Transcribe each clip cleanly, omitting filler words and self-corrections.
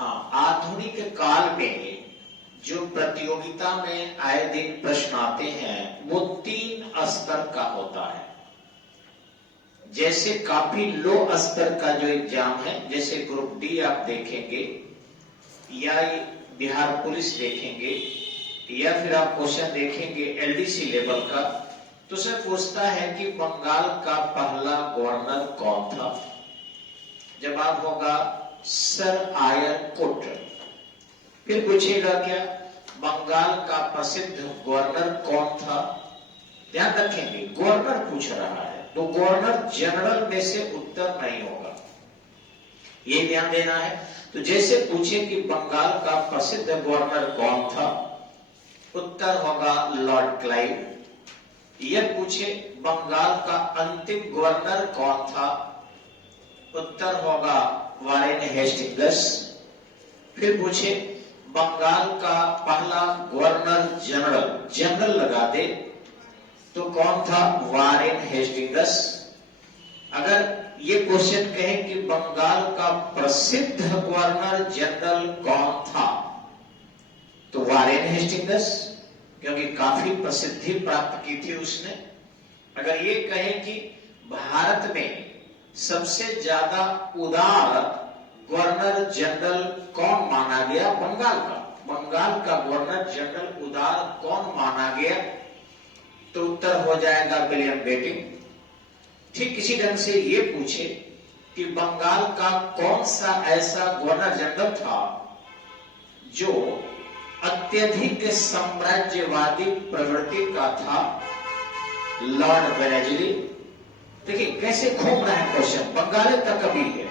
हाँ, आधुनिक काल में जो प्रतियोगिता में आए दिन प्रश्न आते हैं वो 3 स्तर का होता है। जैसे काफी लो स्तर का जो एग्जाम है, जैसे ग्रुप डी आप देखेंगे या बिहार पुलिस देखेंगे या फिर आप क्वेश्चन देखेंगे एलडीसी लेवल का, तो उसमें पूछता है कि बंगाल का पहला गवर्नर कौन था। जवाब होगा सर आयर कोट। फिर पूछेगा क्या बंगाल का प्रसिद्ध गवर्नर कौन था। ध्यान रखेंगे गवर्नर पूछ रहा है तो गवर्नर जनरल में से उत्तर नहीं होगा, ये ध्यान देना है। तो जैसे पूछे कि बंगाल का प्रसिद्ध गवर्नर कौन था, उत्तर होगा लॉर्ड क्लाइव। यह पूछे बंगाल का अंतिम गवर्नर कौन था, उत्तर होगा वारेन हेस्टिंग्स। फिर पूछे बंगाल का पहला गवर्नर जनरल लगा दे तो कौन था, वारेन हेस्टिंग्स। अगर ये क्वेश्चन कहे कि बंगाल का प्रसिद्ध गवर्नर जनरल कौन था, तो वारेन हेस्टिंग्स, क्योंकि काफी प्रसिद्धि प्राप्त की थी उसने। अगर ये कहे कि भारत में सबसे ज्यादा उदार गवर्नर जनरल कौन माना गया, बंगाल का गवर्नर जनरल उदार कौन माना गया, तो उत्तर हो जाएगा विलियम बेटिंग। ठीक इसी ढंग से ये पूछे कि बंगाल का कौन सा ऐसा गवर्नर जनरल था जो अत्यधिक साम्राज्यवादी प्रवृत्ति का था, लॉर्ड वेलेस्ली। देखिए कैसे घूम रहा है क्वेश्चन, बंगाल तक अभी है,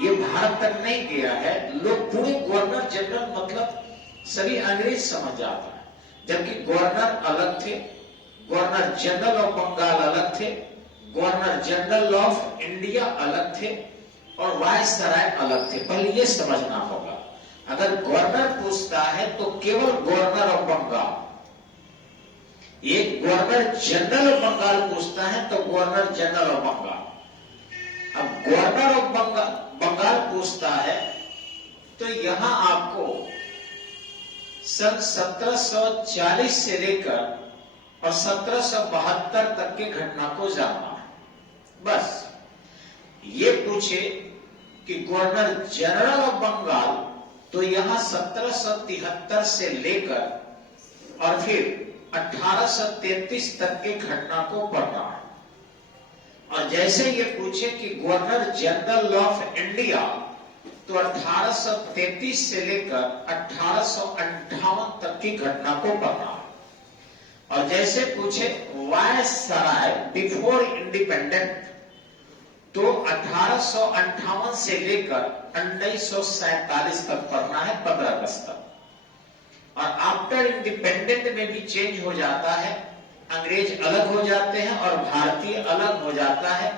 ये भारत तक नहीं गया है। लोग पूरे गवर्नर जनरल मतलब सभी अंग्रेज समझ जाता है, जबकि गवर्नर अलग थे, गवर्नर जनरल ऑफ बंगाल अलग थे, गवर्नर जनरल ऑफ इंडिया अलग थे और वायसराय अलग थे। पहले ये समझना होगा। अगर गवर्नर पूछता है तो केवल गवर्नर ऑफ बंगाल, एक गवर्नर जनरल ऑफ बंगाल पूछता है तो गवर्नर जनरल ऑफ बंगाल। अब गवर्नर ऑफ बंगाल पूछता है तो यहां आपको सन 1740 से लेकर और 1772 तक की घटना को जानना है। बस ये पूछे कि गवर्नर जनरल ऑफ बंगाल, तो यहां 1773 से लेकर और फिर 1833 तक की घटना को पढ़ना है। और जैसे ये पूछे कि गवर्नर जनरल ऑफ इंडिया, तो 1833 से लेकर 1858 तक की घटना को पढ़ना है। और जैसे पूछे वायसराय बिफोर इंडिपेंडेंट, तो 1858 से लेकर 1947 तक पढ़ना है, 15 अगस्त तक। और आफ्टर इंडिपेंडेंट में भी चेंज हो जाता है, अंग्रेज अलग हो जाते हैं और भारतीय अलग हो जाता है,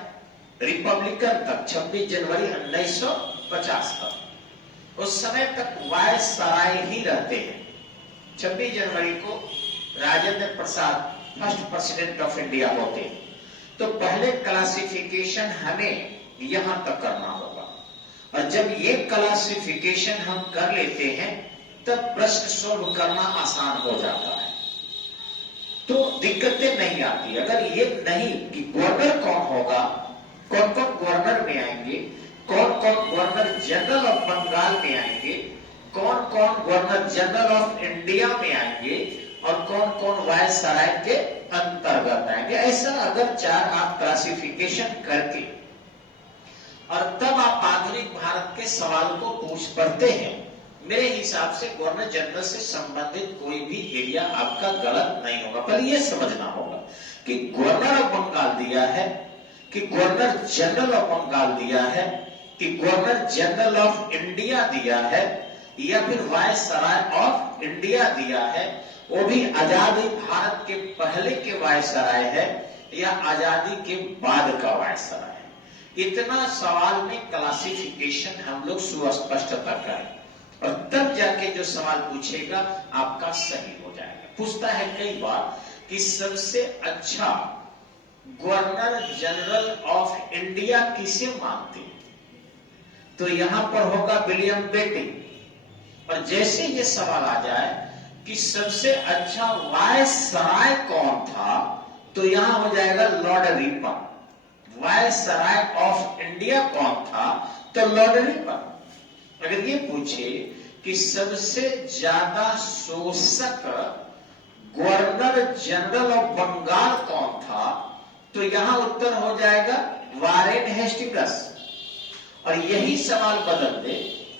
रिपब्लिकन तक 26 जनवरी 1950 तक। उस समय तक वायसराय ही रहते हैं। 26 जनवरी को Rajendra Prasad first president of India होते हैं। तो पहले क्लासिफिकेशन हमें यहां तक करना होगा, और जब ये क्लासिफिकेशन हम कर लेते हैं तब प्रश्न सोल्व करना आसान हो जाता है, तो दिक्कतें नहीं आती। अगर ये नहीं कि गवर्नर कौन होगा, कौन कौन गवर्नर में आएंगे, कौन कौन गवर्नर जनरल ऑफ बंगाल में आएंगे, कौन कौन गवर्नर जनरल ऑफ इंडिया में आएंगे और कौन कौन वायसराय के अंतर्गत आएंगे, ऐसा अगर 4 आप क्लासिफिकेशन करके और तब आप आधुनिक भारत के सवाल को पूछ पढ़ते हैं, मेरे हिसाब से गवर्नर जनरल से संबंधित कोई भी एरिया आपका गलत नहीं होगा। पर यह समझना होगा कि गवर्नर ऑफ बंगाल दिया है, कि गवर्नर जनरल ऑफ बंगाल दिया है, कि गवर्नर जनरल ऑफ इंडिया दिया है, या फिर वायसराय ऑफ इंडिया दिया है, वो भी आजादी भारत के पहले के वायसराय है या आजादी के बाद का वायसराय है। इतना सवाल में क्लासिफिकेशन हम लोग सुस्पष्टता करें और तब जाके जो सवाल पूछेगा आपका सही हो जाएगा। पूछता है कई बार कि सबसे अच्छा गवर्नर जनरल ऑफ इंडिया किसे मानते हैं, तो यहां पर होगा विलियम बेटिंग। और जैसे ये सवाल आ जाए कि सबसे अच्छा वायसराय कौन था, तो यहां हो जाएगा Lord Ripon. Viceroy of India कौन था, तो लॉर्ड रिपन। अगर ये पूछे कि सबसे ज्यादा शोषक गवर्नर जनरल ऑफ बंगाल कौन था, तो यहां उत्तर हो जाएगा वारेन हेस्टिंग्स। और यही सवाल बदल दे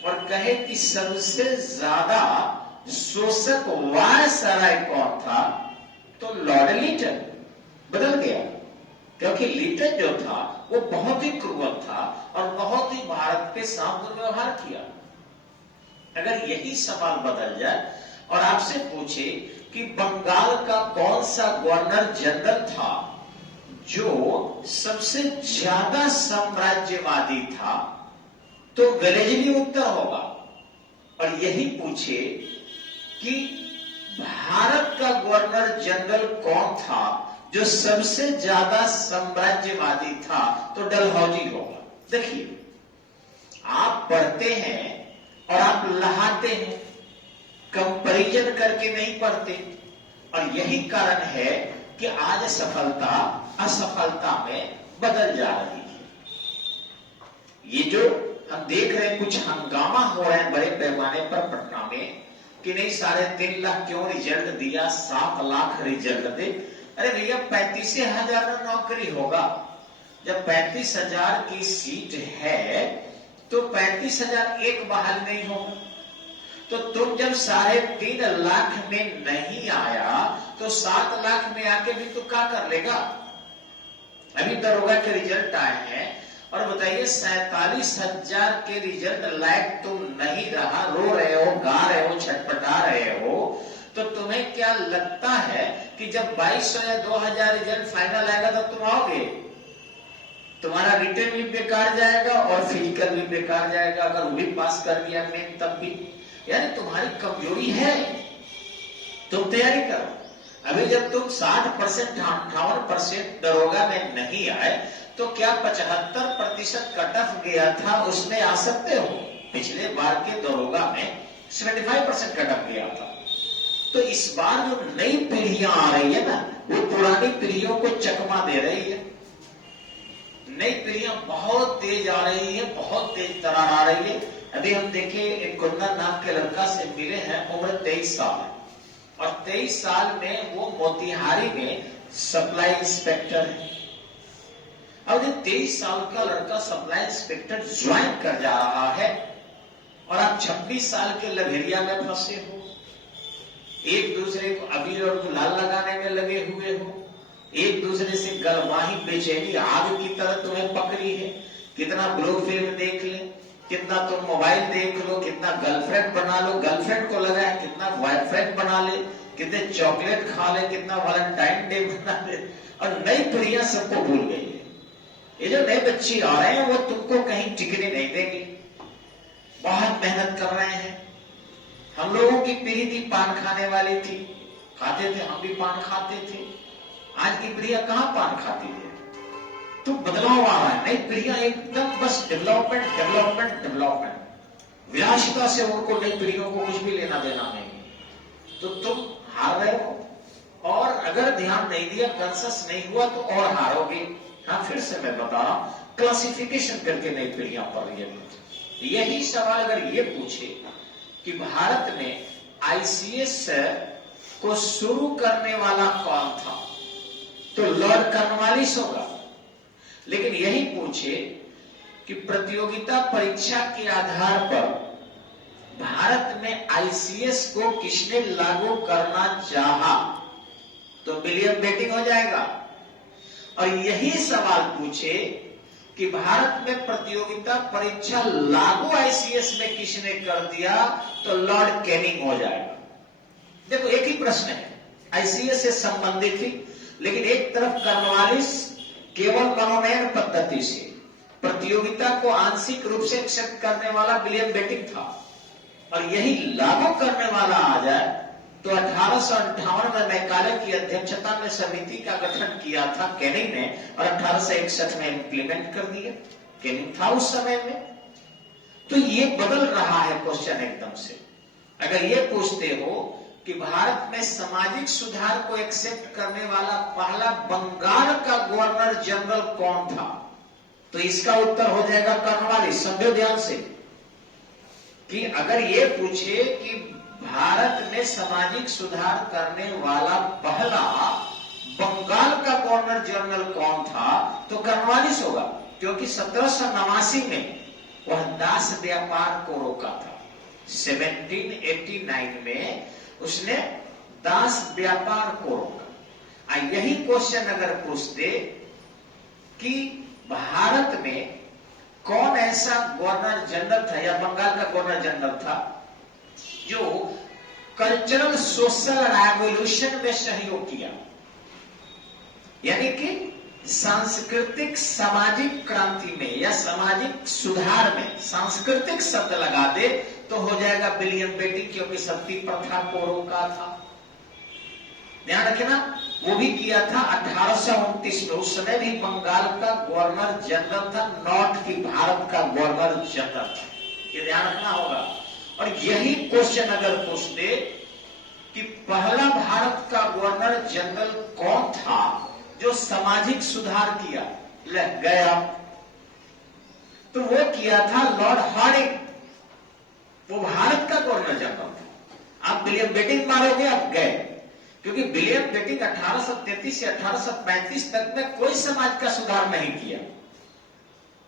और कहे कि सबसे ज्यादा शोषक वायसराय कौन था, तो लॉर्ड लिटन। बदल गया, क्योंकि लिटन जो था वो बहुत ही क्रूर था और बहुत ही भारत के साथ दुर्व्यवहार किया। अगर यही सवाल बदल जाए और आपसे पूछे कि बंगाल का कौन सा गवर्नर जनरल था जो सबसे ज्यादा साम्राज्यवादी था, तो वेलेजली उत्तर होगा। और यही पूछे कि भारत का गवर्नर जनरल कौन था जो सबसे ज्यादा साम्राज्यवादी था, तो डलहौजी होगा। देखिए, आप पढ़ते हैं और आप लहाते हैं, कंपैरिजन करके नहीं पढ़ते। और यही कारण है कि आज सफलता असफलता में बदल जा रही है। ये जो हम देख रहे हैं, कुछ हंगामा हो रहा है बड़े पैमाने पर पटना में कि नहीं 3.5 लाख क्यों रिजल्ट दिया, 7 लाख रिजल्ट दे। अरे भैया 35,000 नौकरी होगा। जब 35,000 की सीट है तो 35,000 एक बहाल नहीं होगा। तो तुम जब 3.5 लाख में नहीं आया तो 7 लाख में आके भी तो क्या कर लेगा। अभी दरोगा के रिजल्ट आए हैं और बताइए 47,000 के रिजल्ट लायक तुम नहीं रहा, रो रहे हो, गा रहे हो, छटपटा रहे हो, तो तुम्हें क्या लगता है कि जब 2200 या 2000 रिजल्ट फाइनल आएगा तब तुम आओगे? तुम्हारा रिटर्न भी बेकार जाएगा और फिजिकल भी बेकार जाएगा। अगर वो भी पास कर दिया मेन तब भी, यानी तुम्हारी कमजोरी है। तुम तैयारी करो। अभी जब तुम 60%, 58% दरोगा में नहीं आए तो क्या 75% कट ऑफ गया था उसमें आ सकते हो? पिछले बार के दरोगा में 75% कट ऑफ गया था। तो इस बार जो नई पीढ़ियां आ रही है ना, वो पुरानी पीढ़ियों को चकमा दे रही है। नई पीढ़ियां बहुत तेज आ रही है, बहुत तेज तरार आ रही है। अभी हम देखे एक कुंदन नाम के लड़का से मिले हैं, उम्र 23 साल है और 23 साल में वो मोतिहारी में सप्लाई इंस्पेक्टर है। अब ये 23 साल का लड़का सप्लाई इंस्पेक्टर ज्वाइन कर जा रहा है और आप 26 साल के लभेरिया में फंसे हो, एक दूसरे को अबीर और गुलाल लगाने में लगे हुए हो, एक दूसरे से गलवाही बेचैनी आग की तरह तुम्हें पकड़ी है। कितना ब्लू फिल्म देख ले, कितना तुम मोबाइल देख लो, कितना गर्लफ्रेंड बना लो, गर्लफ्रेंड को लगा है कितना बॉयफ्रेंड बना ले, कितने चॉकलेट खा ले, कितना वैलेंटाइन डे बना ले, और नई पीढ़ियां सबको भूल गई है। ये जो नए बच्चे आ रहे हैं वो तुमको कहीं टिकने नहीं देंगे। बहुत मेहनत कर रहे हैं। हम लोगों की पीढ़ी थी पान खाने वाली थी, खाते थे, हम भी पान खाते थे। आज की पीढ़ियां कहां पान खाती है? तो बदलाव आ रहा है। नई पीढ़ियां एकदम बस डेवलपमेंट डेवलपमेंट डेवलपमेंट, विलासिता से उनको नई पीढ़ियों को कुछ भी लेना देना नहीं। तो तुम हार रहे हो और अगर ध्यान नहीं दिया, कंसस नहीं हुआ तो और हारोगे। हाँ, फिर से मैं बता रहा हूं, क्लासिफिकेशन करके नई पीढ़ियां पढ़ रही है। यही सवाल अगर ये पूछे कि भारत में आईसीएस को शुरू करने वाला कौन था, तो लॉर्ड कॉर्नवालिस होगा। लेकिन यही पूछे कि प्रतियोगिता परीक्षा के आधार पर भारत में आईसीएस को किसने लागू करना चाहा, तो विलियम बेटिंग हो जाएगा। और यही सवाल पूछे कि भारत में प्रतियोगिता परीक्षा लागू आईसीएस में किसने कर दिया, तो लॉर्ड कैनिंग हो जाएगा। देखो, एक ही प्रश्न है, आईसीएस से संबंधित थी, लेकिन एक तरफ कॉर्नवालिस केवल मनोनयन पद्धति से प्रतियोगिता को आंशिक रूप से एक्सेप्ट करने वाला विलियम बेटिंग था, और यही लागू करने वाला आ जाए तो 1858 में मैकाले की अध्यक्षता में समिति का गठन किया था कैनिंग ने, और 1861 में इंप्लीमेंट कर दिया। कैनिंग था उस समय में। तो ये बदल रहा है क्वेश्चन एकदम से। अगर ये पूछते हो कि भारत में सामाजिक सुधार को एक्सेप्ट करने वाला पहला बंगाल का गवर्नर जनरल कौन था, तो इसका उत्तर हो जाएगा कर्नवालिस। समझो ध्यान से कि अगर ये पूछे कि भारत में सामाजिक सुधार करने वाला पहला बंगाल का गवर्नर जनरल कौन था, तो कर्नवालिस होगा, क्योंकि 1789 में वह दास व्यापार को रोका था। 1789 में उसने दास व्यापार को रोका। यही क्वेश्चन अगर पूछते कि भारत में कौन ऐसा गवर्नर जनरल था या बंगाल का गवर्नर जनरल था जो कल्चरल सोशल रेवोल्यूशन में सहयोग किया, यानी कि सांस्कृतिक सामाजिक क्रांति में या सामाजिक सुधार में सांस्कृतिक शब्द लगा दे तो हो जाएगा विलियम बेटिंग, क्योंकि सती प्रथा को रोका था। ध्यान रखना, वो भी किया था 1829 में। उस समय भी बंगाल का गवर्नर जनरल था, नॉट की भारत का गवर्नर जनरल था। ये ध्यान रखना होगा। और यही क्वेश्चन अगर पूछते कि पहला भारत का गवर्नर जनरल कौन था जो सामाजिक सुधार किया, लग गया, तो वो किया था लॉर्ड हार्डिंग। वो भारत का गवर्नर जनरल था। आप विलियम बेटिंग मारोगे, आप गए, क्योंकि विलियम बेटिंग 1833 से 1835 तक में कोई समाज का सुधार नहीं किया।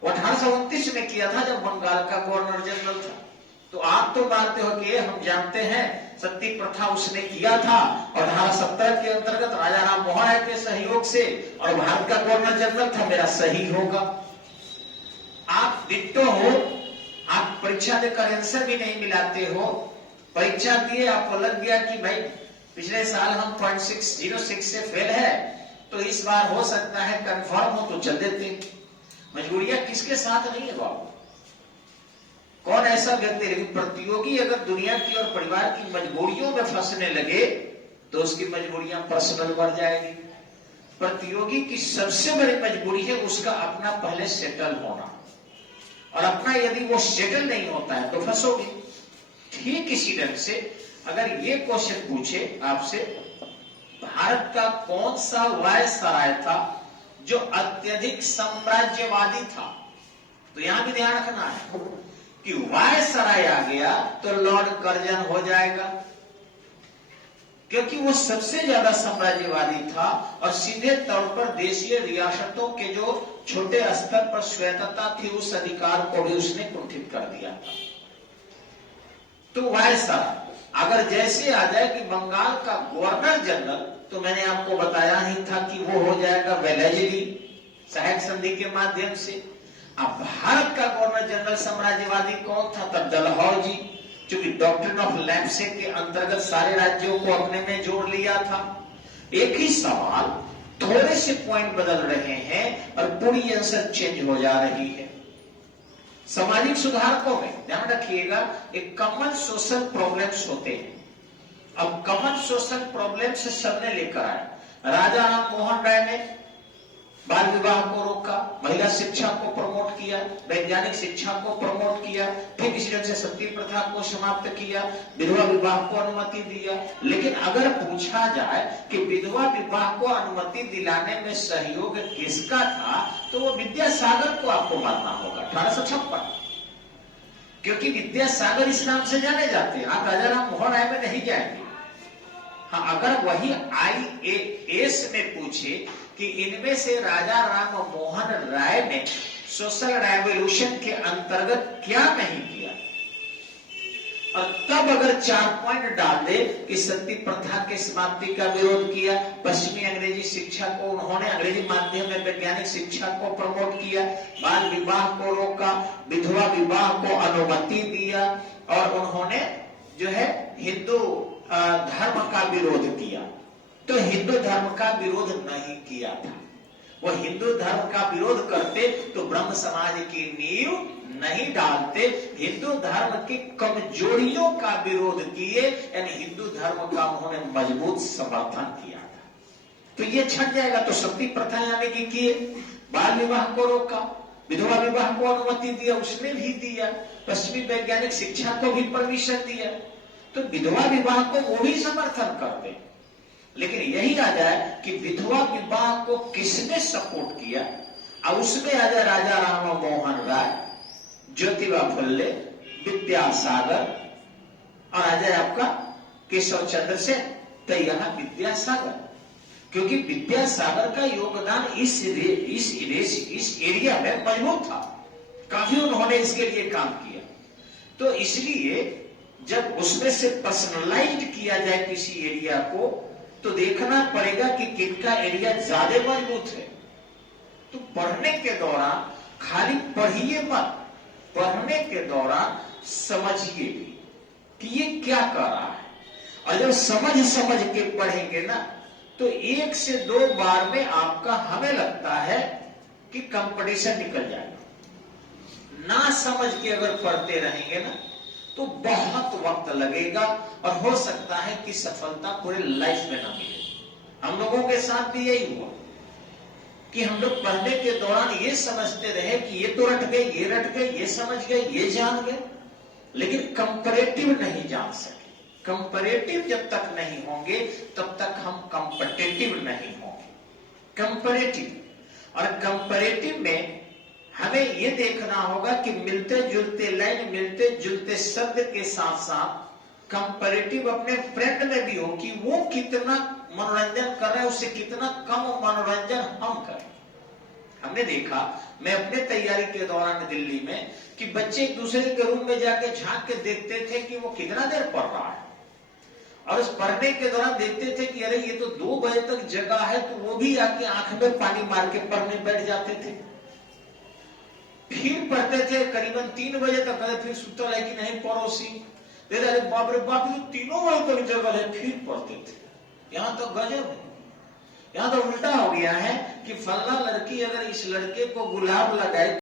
वो 1829 में किया था जब बंगाल का गवर्नर जनरल था। तो आप तो मानते हो कि हम जानते हैं सती प्रथा उसने किया था और 1870 के अंतर्गत राजा राम मोहन राय के सहयोग से, और भारत का गवर्नर जनरल था, मेरा सही होगा। आप डिट्टो हो, आप परीक्षा देकर आंसर भी नहीं मिलाते हो, परीक्षा दिए आपको लग गया कि भाई पिछले साल हम 0.606 से फेल है, तो इस बार हो सकता है कंफर्म हो, तो चल देते। मजबूरियां किसके साथ नहीं है बाबू। कौन ऐसा व्यक्ति, लेकिन प्रतियोगी अगर दुनिया की और परिवार की मजबूरियों में फंसने लगे तो उसकी मजबूरियां पर्सनल बढ़ जाएगी। प्रतियोगी की सबसे बड़ी मजबूरी है उसका अपना पहले सेटल होना, और अपना यदि वो सेटल नहीं होता है तो फंसोगे। ठीक इसी ढंग से अगर ये क्वेश्चन पूछे आपसे, भारत का कौन सा वायसराय था जो अत्यधिक साम्राज्यवादी था, तो यहां भी ध्यान रखना है कि वायसराय आ गया तो लॉर्ड कर्जन हो जाएगा, क्योंकि वो सबसे ज्यादा साम्राज्यवादी था और सीधे तौर पर देशीय रियासतों के जो छोटे स्तर पर स्वायत्तता थी उस अधिकार को भी उसने कुंठित कर दिया था। तो वायसराय अगर जैसे आ जाए कि बंगाल का गवर्नर जनरल, तो मैंने आपको बताया ही था कि वो हो जाएगा वेलेजली सहायक संधि के माध्यम से। अब भारत का गवर्नर जनरल साम्राज्यवादी कौन था, तब डलहौजी, क्योंकि डॉक्ट्रिन ऑफ लैप्से के अंतर्गत सारे राज्यों को अपने में जोड़ लिया था। एक ही सवाल, थोड़े से पॉइंट बदल रहे हैं और पूरी आंसर चेंज हो जा रही है। सामाजिक सुधारकों में ध्यान रखिएगा, एक कॉमन सोशल प्रॉब्लम्स होते हैं। अब कॉमन सोशल प्रॉब्लम्स सबने लेकर आए। राजा राम मोहन राय ने बाल विवाह को रोका, महिला शिक्षा को प्रमोट किया, वैज्ञानिक शिक्षा को प्रमोट किया, फिर किसी ढंग से सती प्रथा को समाप्त किया, विधवा विवाह को अनुमति दिया। लेकिन अगर पूछा जाए कि विधवा विवाह को अनुमति दिलाने में सहयोग किसका था, तो वो विद्यासागर को आपको मानना होगा, 1856, क्योंकि विद्यासागर इस नाम से जाने जाते हैं। आप राजा राम मोहन राय में नहीं जाएंगे। हाँ, अगर वही IAS में पूछे कि इनमें से राजा राम मोहन राय ने सोशल रेवोल्यूशन के अंतर्गत क्या नहीं किया, और तब अगर 4 पॉइंट डाल दे कि सती प्रथा के समाप्ति का विरोध किया, पश्चिमी अंग्रेजी शिक्षा को उन्होंने अंग्रेजी माध्यम में वैज्ञानिक शिक्षा को प्रमोट किया, बाल विवाह को रोका, विधवा विवाह को अनुमति दिया, और उन्होंने जो है हिंदू धर्म का विरोध किया, तो हिंदू धर्म का विरोध नहीं किया था। वो हिंदू धर्म का विरोध करते तो ब्रह्म समाज की नींव नहीं डालते, हिंदू धर्म की कमजोरियों का विरोध किए, यानी हिंदू धर्म का उन्होंने मजबूत समर्थन किया था। तो ये छट जाएगा। तो सती प्रथा यानी कि किए, बाल विवाह को रोका, विधवा विवाह को अनुमति दिया, उसने भी दिया, पश्चिमी वैज्ञानिक शिक्षा को भी परमिशन दिया, तो विधवा विवाह को वो भी समर्थन करते। लेकिन यही आ जाए कि विधवा विवाह को किसने सपोर्ट किया, और उसमें आ जाए राजा राम मोहन राय, ज्योतिबा फुल्ले, विद्यासागर, और आ जाए आपका केशव चंद्र सेन, तो यहाँ विद्यासागर, क्योंकि विद्यासागर का योगदान इस एरिया में मजबूत था, काफी उन्होंने इसके लिए काम किया। तो इसलिए जब उसमें से पर्सनलाइज किया जाए किसी एरिया को, तो देखना पड़ेगा कि किनका एरिया ज्यादा मजबूत है। तो पढ़ने के दौरान खाली पढ़िए मत, पढ़ने के दौरान समझिए भी कि ये क्या कर रहा है, और जब समझ के पढ़ेंगे ना, तो 1 से 2 बार में आपका, हमें लगता है कि कंपटीशन निकल जाएगा। ना समझ के अगर पढ़ते रहेंगे ना, तो बहुत वक्त लगेगा, और हो सकता है कि सफलता पूरे लाइफ में ना मिले। हम लोगों के साथ भी यही हुआ कि हम लोग पढ़ने के दौरान ये समझते रहे कि ये तो रट गए, ये रट गए, ये समझ गए, ये जान गए, लेकिन कंपैरेटिव नहीं जान सके। कंपैरेटिव जब तक नहीं होंगे, तब तक हम कॉम्पिटिटिव नहीं होंगे। कंपैरेटिव, और कंपैरेटिव में हमें यह देखना होगा कि मिलते जुलते लाइन, मिलते जुलते शब्द के साथ साथ कंपैरेटिव अपने फ्रेंड में भी हो कि वो कितना मनोरंजन कर रहा है, उससे कितना कम मनोरंजन हम करें। हमने देखा, मैं अपने तैयारी के दौरान दिल्ली में, कि बच्चे एक दूसरे के रूम में जाके झांक के देखते थे कि वो कितना देर पढ़ रहा है, और उस पढ़ने के दौरान देखते थे कि अरे ये तो 2 बजे तक जगह है, तो वो भी आके आंख में पानी मार के पढ़ने बैठ जाते थे। फिर पढ़ते थे करीबन 3 बजे तक, फिर सुतल है कि नहीं पड़ोसी, अरे बाप रे बाप, तो 3 बजे तक जगह है, फिर पढ़ते थे। यहाँ तो गजब है, यहाँ तो उल्टा हो गया है कि फलना लड़की अगर इस लड़के को गुलाब लगाए